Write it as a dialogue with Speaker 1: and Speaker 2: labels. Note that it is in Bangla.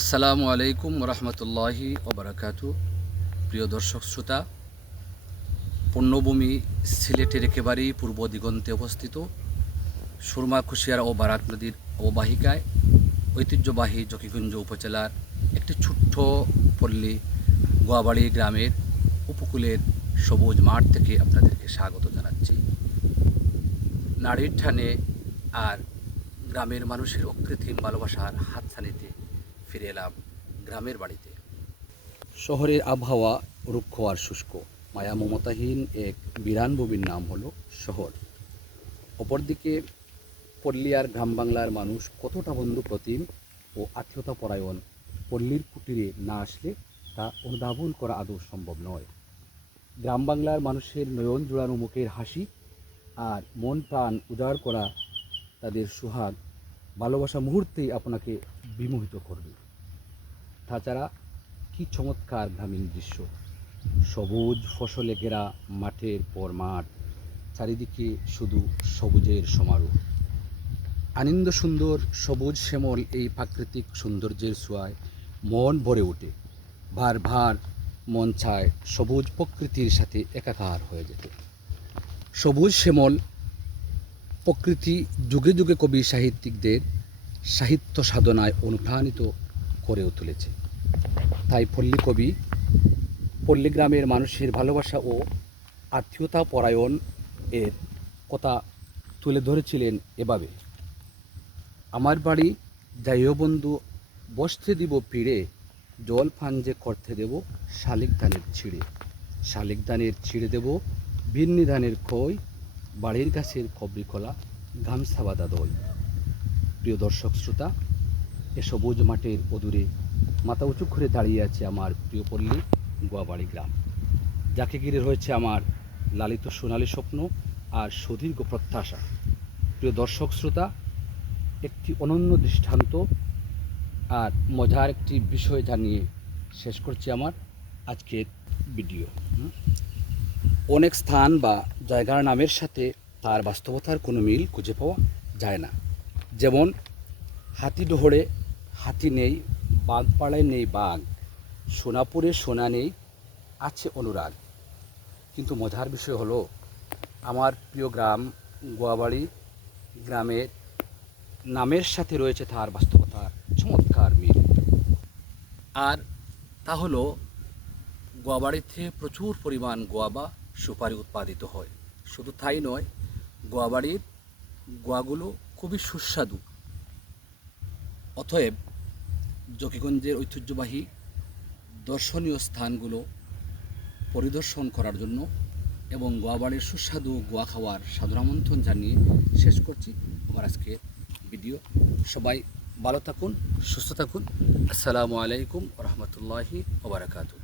Speaker 1: আসসালামু আলাইকুম রহমতুল্লাহি ওবরাকাতু। প্রিয় দর্শক শ্রোতা, পণ্যভূমি সিলেটের একেবারেই পূর্ব দিগন্তে অবস্থিত সুরমা কুশিয়ারা ও বারাক নদীর অববাহিকায় ঐতিহ্যবাহী জকিগঞ্জ উপজেলার একটি ছোট্ট পল্লী গোয়াবাড়ি গ্রামের উপকূলের সবুজ মাঠ থেকে আপনাদেরকে স্বাগত জানাচ্ছি। নারীর ঠানে আর গ্রামের মানুষের অকৃত্রিম ভালোবাসার হাতছানিতে ফিরে এলাম গ্রামের বাড়িতে। শহরের আবহাওয়া রুক্ষ আর শুষ্ক। মায়া মমতাহীন এক বিরান ভূমির নাম হলো শহর। অপরদিকে পল্লী আর গ্রাম বাংলার মানুষ কতটা বন্ধু প্রতিম ও আত্মীয়তা পরায়ণ পল্লীর কুটিরে না আসলে তা অনুধাবন করা আদৌ সম্ভব নয়। গ্রাম বাংলার মানুষের নয়ন জোড়ানো মুখের হাসি আর মন প্রাণ উজাড় করা তাদের সুহাগ ভালোবাসা মুহূর্তেই আপনাকে বিমোহিত করবে। তাছাড়া কি চমৎকার গ্রামীণ দৃশ্য। সবুজ ফসলে ঘেরা মাঠের পর মাঠ, চারিদিকে শুধু সবুজের সমারোহ। আনন্দ সুন্দর, সবুজ শ্যামল এই প্রাকৃতিক সৌন্দর্যের ছোঁয়ায় মন ভরে ওঠে। ভার ভার মন চায় সবুজ প্রকৃতির সাথে একাকার হয়ে যেতে। সবুজ শ্যামল প্রকৃতি যুগে যুগে কবি সাহিত্যিকদের সাহিত্য সাধনায় অনুপ্রাণিত করেও তুলেছে। তাই পল্লী কবি, পল্লী গ্রামের মানুষের ভালোবাসা ও আত্মীয়তা পরায়ণ এর কথা তুলে ধরেছিলেন এভাবে, আমার বাড়ি যাইও বন্ধু, বসতে দিব পিড়ে, জল যে করতে দেব শালিক ধানের ছিঁড়ে, শালিক ধানের ছিঁড়ে দেব বিন্নি ধানের খই, বাড়ির গাছের কবরি খোলা গামছা বাঁধা দই। প্রিয় দর্শক, শ্রোতা, এ সবুজ মাঠের অদূরে মাথা উঁচু করে দাঁড়িয়ে আছে আমার প্রিয় পল্লী গোয়াবাড়ি গ্রাম। যাকে ঘিরে রয়েছে আমার লালিত সোনালী স্বপ্ন আর সুদীর্ঘ প্রত্যাশা। প্রিয় দর্শক, শ্রোতা, একটি অনন্য দৃষ্টান্ত আর মজার একটি বিষয় জানিয়ে শেষ করছি আমার আজকের ভিডিও। অনেক স্থান বা জায়গার নামের সাথে তার বাস্তবতার কোনো মিল খুঁজে পাওয়া যায় না। যেমন হাতিডোহরে হাতি নেই বাঘপাড়ায় নেই বাঘ, সোনাপুরে সোনা নেই, আছে অনুরাগ। কিন্তু মজার বিষয় হলো, আমার প্রিয় গ্রাম গোয়াবাড়ি গ্রামের নামের সাথে রয়েছে তার বাস্তবতার চমৎকার মিল। আর তা হলো, গোয়াবাড়িতে প্রচুর পরিমাণ গোয়াবা সুপারি উৎপাদিত হয়। শুধু তাই নয়, গোয়াবাড়ির গোয়াগুলো খুবই সুস্বাদু। অতএব জকিগঞ্জের ঐতিহ্যবাহী দর্শনীয় স্থানগুলো পরিদর্শন করার জন্য এবং গোয়াবাড়ির সুস্বাদু গোয়া খাওয়ার আমন্ত্রণ জানিয়ে শেষ করছি আমার আজকের ভিডিও। সবাই ভালো থাকুন, সুস্থ থাকুন। আসসালামু আলাইকুম রহমতুল্লাহি ওবরাকাতু